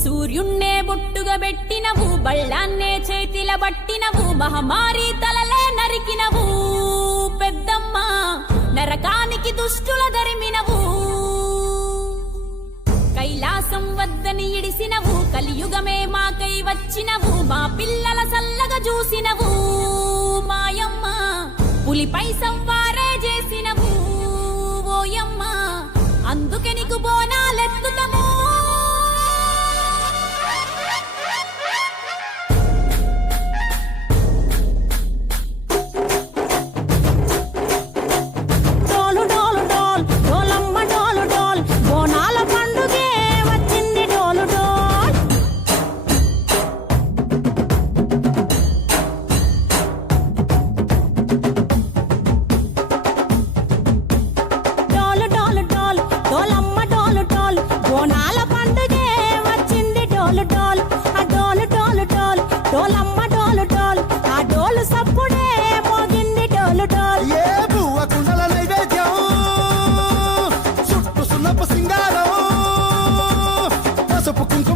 సూర్యున్నే బొట్టుగా పెట్టినవు, బళ్ళాన్నే చేతిల బట్టినవు, మహమారి తలలే నరికినవు పెద్దమ్మ, నరకానికి దుష్టుల ధరిమినవు. కైలాసం వద్దని ఇడిసినవు, కలియుగమే మాకై వచ్చినవు, మా పిల్లల సల్లగా చూసినవు మాయమ్మ, పులిపై సంవారే చేసినవు ఓయమ్మ, అందుకే నీకు బోనాలెత్తుతము. సింగారం పసుపు కుంకుమ